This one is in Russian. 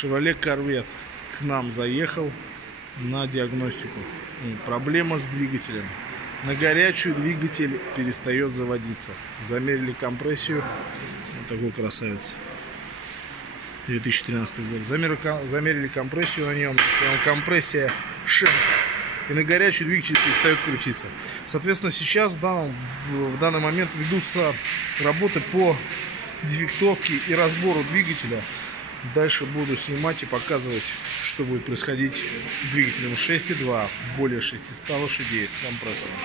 Chevrolet Corvette к нам заехал на диагностику. Проблема с двигателем. На горячую двигатель перестает заводиться. Замерили компрессию. Вот такой красавец. 2013 год. Замерили компрессию на нем. Компрессия 6. И на горячую двигатель перестает крутиться. Соответственно, сейчас в данный момент ведутся работы по дефектовке и разбору двигателя. Дальше буду снимать и показывать, что будет происходить с двигателем 6.2, более 600 лошадей с компрессором.